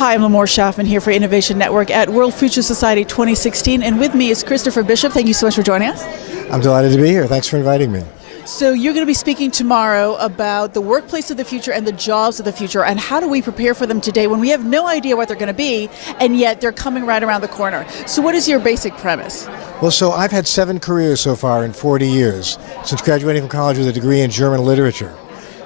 Hi, I'm Limor Schafman here for Innovation Network at World Future Society 2016, and with me is Christopher Bishop. Thank you so much for joining us. I'm delighted to be here. Thanks for inviting me. So you're going to be speaking tomorrow about the workplace of the future and the jobs of the future, and how do we prepare for them today when we have no idea what they're going to be, and yet they're coming right around the corner. So what is your basic premise? Well, so I've had 7 careers so far in 40 years, since graduating from college with a degree in German literature.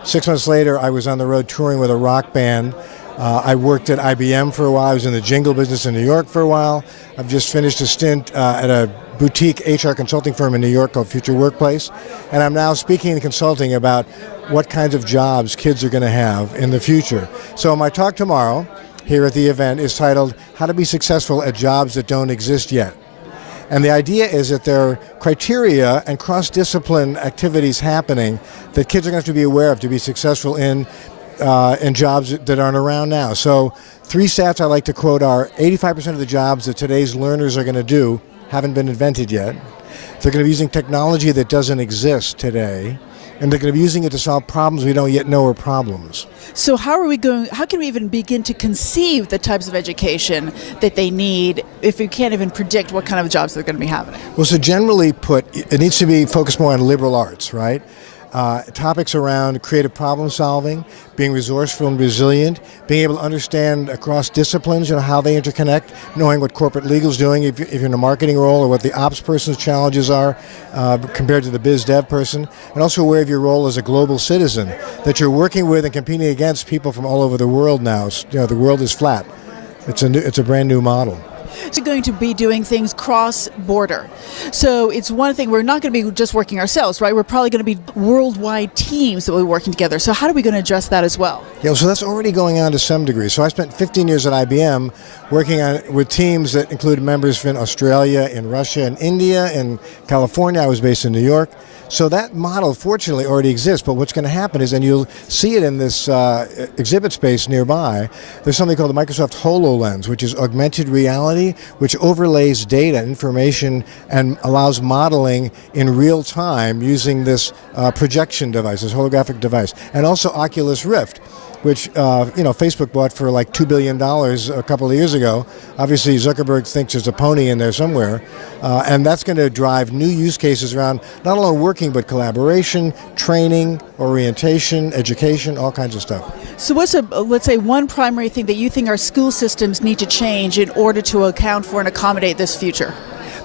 6 months later, I was on the road touring with a rock band. I worked at IBM for a while. I was in the jingle business in New York for a while. I've just finished a stint at a boutique HR consulting firm in New York called Future Workplace. And I'm now speaking and consulting about what kinds of jobs kids are going to have in the future. So my talk tomorrow here at the event is titled, How to Be Successful at Jobs That Don't Exist Yet. And the idea is that there are criteria and cross-discipline activities happening that kids are going to have to be aware of to be successful in jobs that aren't around now. So 3 stats I like to quote are 85% of the jobs that today's learners are going to do haven't been invented yet. They're going to be using technology that doesn't exist today, and they're going to be using it to solve problems we don't yet know are problems. So how can we even begin to conceive the types of education that they need if we can't even predict what kind of jobs they're going to be having? Well, so generally put, it needs to be focused more on liberal arts, right? Topics around creative problem solving, being resourceful and resilient, being able to understand across disciplines, how they interconnect, knowing what corporate legal's doing if you're in a marketing role, or what the ops person's challenges are compared to the biz dev person, and also aware of your role as a global citizen, that you're working with and competing against people from all over the world now. The world is flat. It's a brand new model. We're going to be doing things cross-border. So it's one thing, we're not going to be just working ourselves, right? We're probably going to be worldwide teams that will be working together. So how are we going to address that as well? Yeah, so that's already going on to some degree. So I spent 15 years at IBM working with teams that included members from Australia, in Russia, and India, in California. I was based in New York. So that model, fortunately, already exists. But what's going to happen is, and you'll see it in this exhibit space nearby, there's something called the Microsoft HoloLens, which is augmented reality, which overlays data, information, and allows modeling in real time using this projection device, this holographic device, and also Oculus Rift, which Facebook bought for like $2 billion a couple of years ago. Obviously, Zuckerberg thinks there's a pony in there somewhere, and that's going to drive new use cases around not only working, but collaboration, training, orientation, education, all kinds of stuff. So what's let's say, one primary thing that you think our school systems need to change in order to account for and accommodate this future?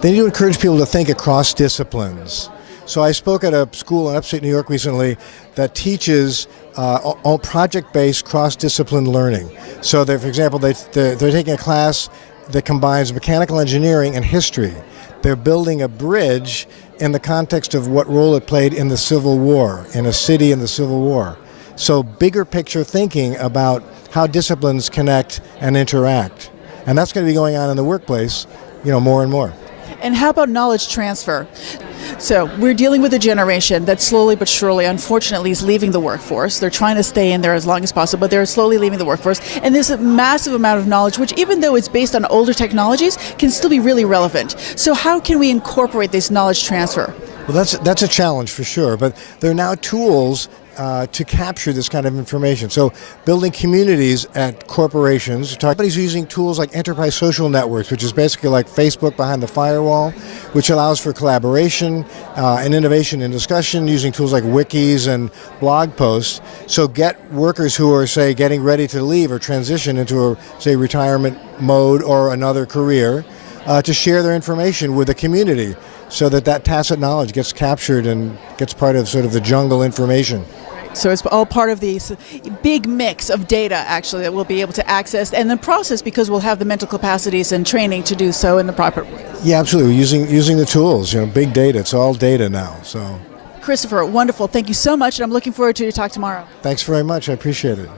They need to encourage people to think across disciplines. So I spoke at a school in upstate New York recently that teaches all project-based cross-discipline learning. So, for example, they're taking a class that combines mechanical engineering and history. They're building a bridge in the context of what role it played in the Civil War, in a city in the Civil War. So bigger picture thinking about how disciplines connect and interact. And that's going to be going on in the workplace, more and more. And how about knowledge transfer? So we're dealing with a generation that slowly but surely, unfortunately, is leaving the workforce. They're trying to stay in there as long as possible, but they're slowly leaving the workforce. And there's a massive amount of knowledge, which, even though it's based on older technologies, can still be really relevant. So how can we incorporate this knowledge transfer? Well, that's a challenge for sure, but there are now tools to capture this kind of information. So building communities at corporations. Companies are using tools like enterprise social networks, which is basically like Facebook behind the firewall, which allows for collaboration and innovation and discussion using tools like wikis and blog posts. So get workers who are, say, getting ready to leave or transition into a, retirement mode or another career to share their information with the community so that tacit knowledge gets captured and gets part of sort of the jungle information. So it's all part of this big mix of data, actually, that we'll be able to access and then process, because we'll have the mental capacities and training to do so in the proper way. Yeah, absolutely. Using the tools, big data. It's all data now. So, Christopher, wonderful. Thank you so much, and I'm looking forward to your talk tomorrow. Thanks very much. I appreciate it.